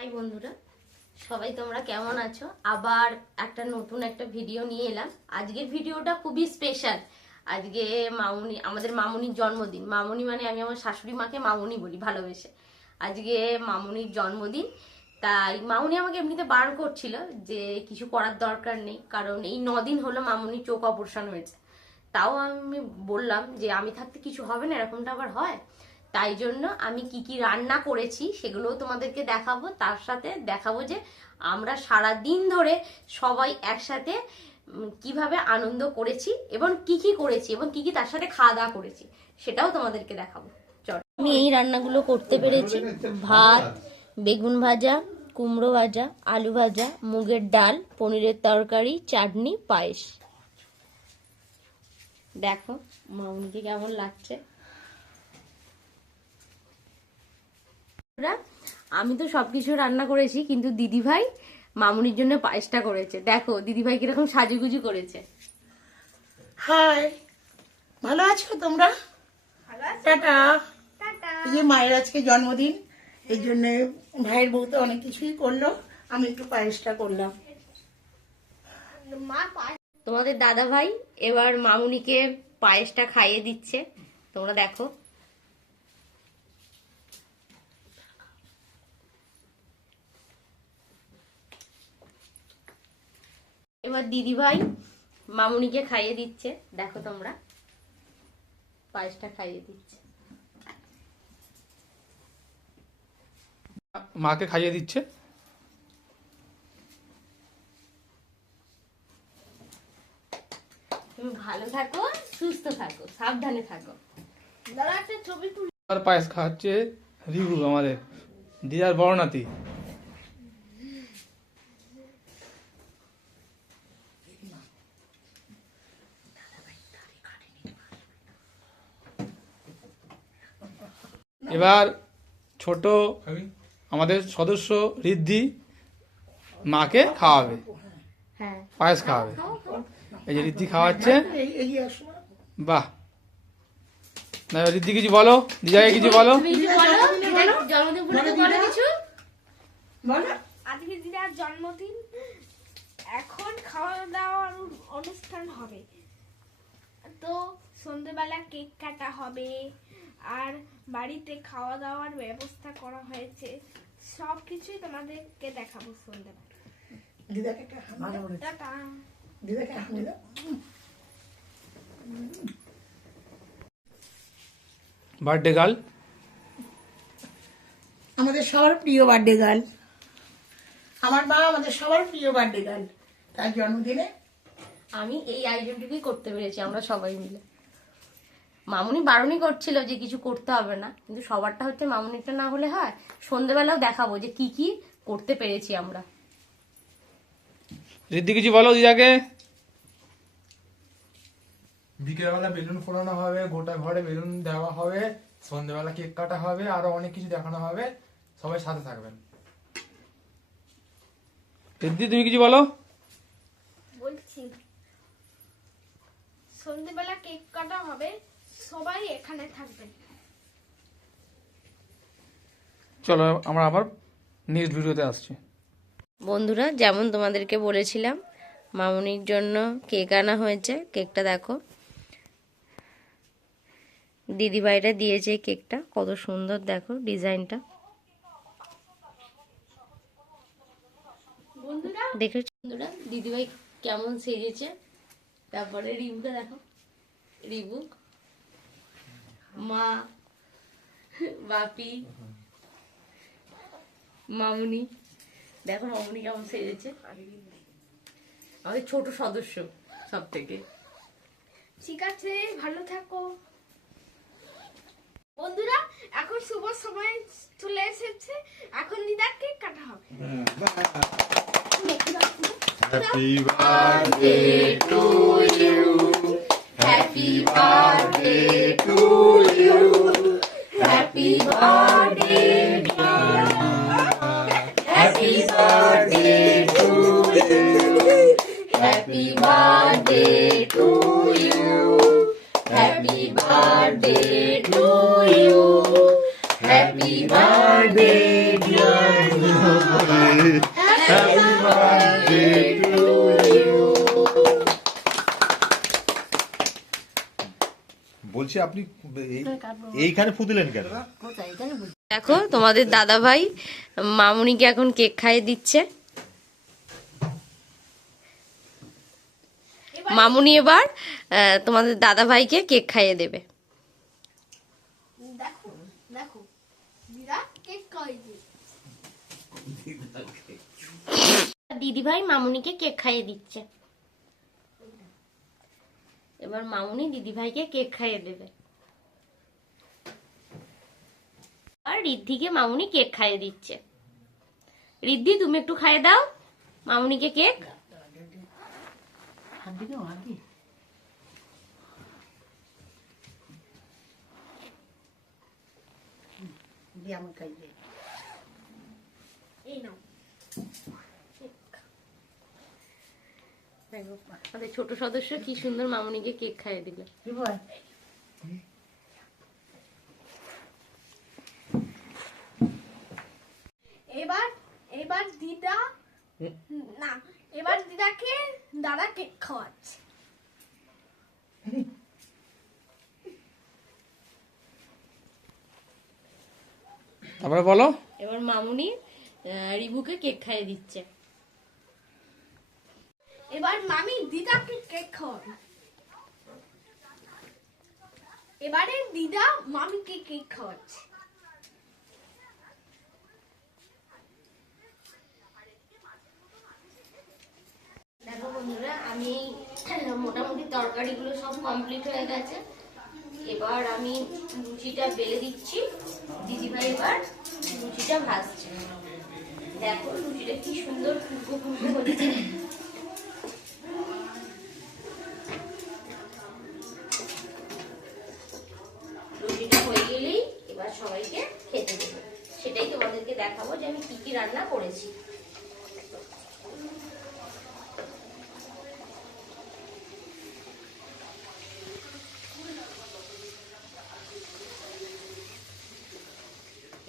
High বন্ধুরা, সবাই তোমরা কেমন আছো? আবার একটা নতুন একটা ভিডিও নিয়ে এলাম। আজকের ভিডিওটা খুবই স্পেশাল। আজকে আমাদের মামুনির জন্মদিন। মামুনি মানে আমি আমার শাশুড়ি মাকে মামুনি বলি ভালোবেসে। আজকে মামুনির জন্মদিন, তাই মামুনি আমাকে এমনিতে বারণ করছিল যে কিছু করার দরকার নেই, কারণ এই 9 দিন হলো মামুনির চোখ অপারেশন হয়েছে। তাও আমি বললাম যে আমি থাকতে কিছু হবে না, এরকমটা আবার হয়। তাই জন্য আমি কি কি রান্না করেছি সেগুলোও তোমাদেরকে দেখাবো, তার সাথে দেখাবো যে আমরা সারা দিন ধরে সবাই একসাথে কিভাবে আনন্দ করেছি এবং কি কি করেছি এবং কি কি তার সাথে খাওয়া দাওয়া করেছি সেটাও তোমাদেরকে দেখাবো। চল, আমি এই রান্নাগুলো করতে পেরেছি: ভাত, বেগুন ভাজা, কুমড়ো ভাজা, আলু ভাজা, মুগের ডাল, পনিরের তরকারি, চাটনি, পায়েস। দেখো মামুনিকে কেমন লাগছে। আমি তো সবকিছু রান্না করেছি, কিন্তু দিদিভাই মামুনির জন্য পায়েসটা করেছে। দেখো দিদিভাই কিরকম সাজুগুজু করেছে। হাই, ভালো আছো তোমরা? টাটা। এই যে মায়ের আজকে জন্মদিন, এই জন্য ভাইয়ের বউ তো অনেক কিছুই করলো, আমি একটু পায়েসটা করলাম। তোমাদের দাদা ভাই এবার মামুনিকে পায়েসটা খাইয়ে দিচ্ছে, তোমরা দেখো। এবার দিদিভাই মামুনিকে খাইয়ে দিচ্ছে, দেখো তোমরা, পায়েসটা খাইয়ে দিচ্ছে। মাকে খাইয়ে দিচ্ছে। তুমি ভালো থাকো, সুস্থ থাকো, সাবধানে থাকো। দাদা একটা ছবি তুল। আর পায়েস খাওয়াচ্ছে রিভু, আমাদের দিদার বড় নাতি। এবার ছোট আমাদের সদস্য ঋদ্ধি মাকে খাওয়াবে, হ্যাঁ পায়েস খাওয়াবে। এই যে ঋদ্ধি খাওয়াচ্ছে। বাহ, না ঋদ্ধি কিছু বলো, দিদাকে কিছু বলো। আজকে দিদার জন্মদিন, এখন খাওয়া দাওয়ার অনুষ্ঠান হবে। তো সন্ধ্যেবেলা কেক কাটা হবে, আর বাড়িতে খাওয়া দাওয়ার ব্যবস্থা করা হয়েছে। সব কিছুই তোমাদেরকে দেখাবো সন্ধ্যেবেলা। দিদাকে একটা টাটা। দিদাকে হামি দাও। বার্থডে গার্ল, আমাদের সবার প্রিয় বার্থডে গার্ল, আমার মা আমাদের সবার প্রিয় বার্থডে গার্ল। তার জন্মদিনে আমি এই আয়োজনটুকুই করতে পেরেছি, আমরা সবাই মিলে। মামুনি বারণই করছিল যে কিছু করতে হবে না, কিন্তু সবারটা হচ্ছে, মামুনিটা না হলে হয়। সন্ধ্যেবেলাও দেখাবো যে কি কি করতে পেরেছি আমরা। ঋদ্ধি কিছু বলো দিদাকে। বিকেলবেলা বেলুন ফোলানো হবে, গোটা ঘরে বেলুন দেওয়া হবে, সন্ধ্যেবেলা কেক কাটা হবে, আরো অনেক কিছু দেখানো হবে। সবাই সাথে থাকবেন। ঋদ্ধি তুমি কিছু বলো। বলছি সন্ধ্যেবেলা কেক কাটা হবে, সবাই এখানে থাকবেন। চলো আমরা আবার নেক্সট ভিডিওতে আসছি। বন্ধুরা, যেমন তোমাদেরকে বলেছিলাম, মামুনির জন্য কেক আনা হয়েছে। কেকটা দেখো, দিদিভাইটা দিয়েছে কেকটা, কত সুন্দর দেখো ডিজাইনটা। দেখেছো বন্ধুরা দিদিভাই কেমন সেজেছে? তারপরে রিবুকে দেখো, রিবু, মা, বাপি, মামুনি, দেখো মামুনি কেমন সেজেছে, আমাদের ছোট সদস্য সব থেকে। ঠিক আছে, ভালো থাকো বন্ধুরা। এখন শুভ সময় চলে এসেছে, এখন দিদার কেক কাটা হবে। Happy birthday to you. Happy birthday to you. Happy birthday, dear. Happy birthday to you. Happy birthday to you. Happy birthday to you. Happy birthday, dear. Happy birthday to you. বলছি আপনি এইখানে ফু দিলেন কেন? দেখো তোমাদের দাদা ভাই মামুনিকে এখন কেক খাইয়ে দিচ্ছে। মামুনি এবার তোমাদের দাদা ভাইকে কেক খাইয়ে দেবে। দেখো দেখো দিদা কেক খাইয়ে দিদি ভাই মামুনিকে কেক খাইয়ে দিচ্ছে। এবার মামুনি দিদি ভাইকে কেক খাইয়ে দেবে। আর রিদ্ধিকে মামুনি কেক খাইয়ে দিচ্ছে। রিদ্ধি তুমি একটু খাইয়ে দাও মামুনিকে কেক। এই নাও। আমাদের ছোট সদস্য কি সুন্দর মামুনিকে কেক খাইয়ে দিল। এবার দিদা না এবার দিদাকে দাদা কেক খাওয়াচ্ছে। তারপরে বলো। এবার মামুনি রিবুকে কেক খাইয়ে দিচ্ছে। এবার মামি দিদাকে কেক খাওয়াবে। এবারে দিদা মামিকে কেক খাওয়াচ্ছে। দেখো বন্ধুরা আমি মোটামুটি তরকারিগুলো সব কমপ্লিট হয়ে গেছে। এবার আমি লুচিটা বেলে দিচ্ছি। দিদিভাই এবার লুচিটা ভাজছে। দেখো লুচিটা কি সুন্দর ফুলকো ফুলকো হচ্ছে। লুচিটা হয়ে গেলেই এবার সবাইকে খেতে দেবো। সেটাই তোমাদেরকে দেখাবো যে আমি কি কি রান্না করেছি।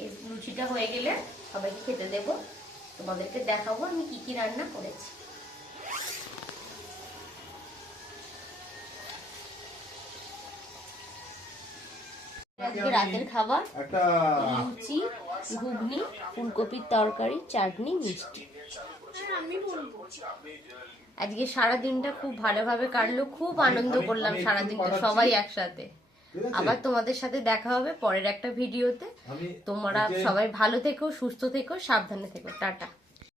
এই লুচিটা হয়ে গেলে সবাইকে খেতে দেব। তোমাদেরকে দেখাবো আমি কি কি রান্না করেছি। আজকে রাতের খাবার লুচি, ঘুগনি, ফুলকপির তরকারি, চাটনি, মিষ্টি। আমি বলবো আজকে সারা দিনটা খুব ভালোভাবে কাটলো। খুব আনন্দ করলাম সারা দিনটা সবাই একসাথে। আবার তোমাদের সাথে দেখা হবে পরের একটা ভিডিওতে। তোমরা সবাই ভালো থেকো, সুস্থ থেকো, সাবধানে থেকো। টাটা।